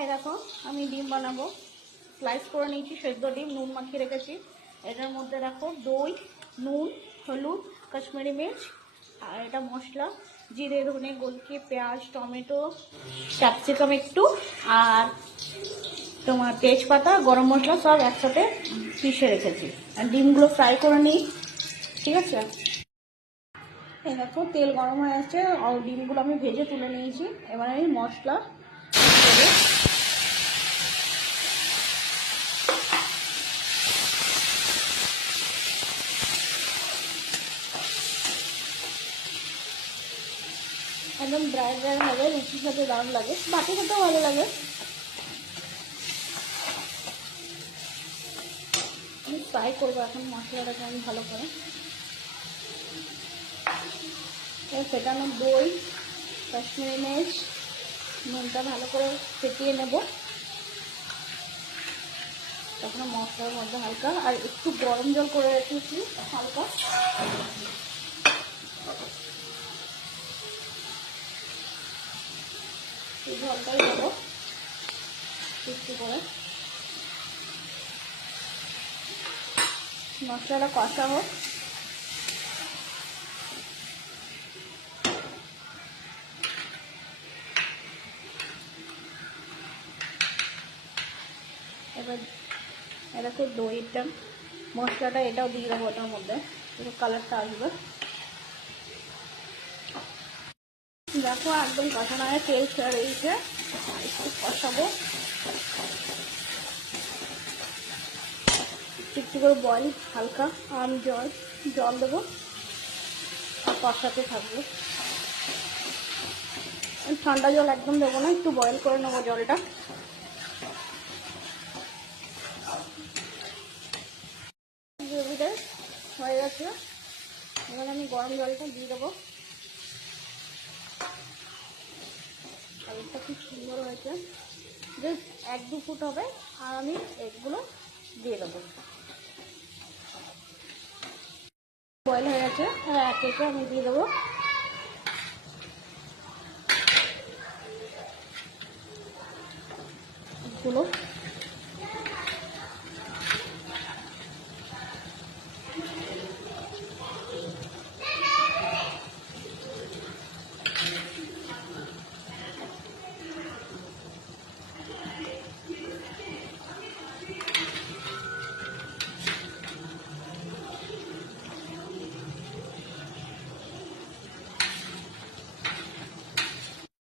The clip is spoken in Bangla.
এই দেখো আমি ডিম বানাবো। স্লাইস করে নিয়েছি সেদ্ধ ডিম, নুন মাখিয়ে রেখেছি। এটার মধ্যে দেখো দই, নুন, হলুদ, কাশ্মীরি মির্চ, আর এটা মশলা জিরে, ধনে, গোলকি, পেঁয়াজ, টমেটো, ক্যাপসিকাম একটু, আর তোমার তেজপাতা, গরম মশলা সব একসাথে পিষে রেখেছি। আর ডিমগুলো ফ্রাই করে নিই, ঠিক আছে। এই দেখো তেল গরম হয়ে আসছে, আর ডিমগুলো আমি ভেজে তুলে নিয়েছি। এবার আমি মশলা দেবো। একদম ড্রাই ড্রাই হবে, রুটির সাথে দারুণ লাগে, বাটির সাথেও ভালো লাগে। আমি ফ্রাই করবো এখন মশলাটাকে আমি ভালো করে। ফেটানো দই, কাশ্মীরি মির্চ, নুনটা ভালো করে ফেটিয়ে নেব। তখন মশলার মধ্যে হালকা আর একটু গরম জল করে রেখেছি হালকা, এই জলটাই দেবো একটু করে। মশলাটা কষা হোক। এবার এরকম দইটা মশলাটা এটাও দিয়ে দেবো ওটার মধ্যে, একটু কালারটা আসবে। দেখো একদম কষানো হয়ে তেল ছেড়ে দিয়েছে, একটু কষাবো। একটু করে বয়েল হালকা, আমি জল দেবো আর কষাতে থাকবো। ঠান্ডা জল একদম দেবো না, একটু বয়েল করে নেবো জলটা। গ্রেভিটা হয়ে গেছে, এবার আমি গরম জলটা দিয়ে দেবো। কালারটা খুব সুন্দর হয়েছে, জাস্ট 1-2 ফুট হবে আর আমি এগুলো দিয়ে দেবো। বয়েল হয়ে গেছে, এক একে আমি দিয়ে দেবো। এগুলো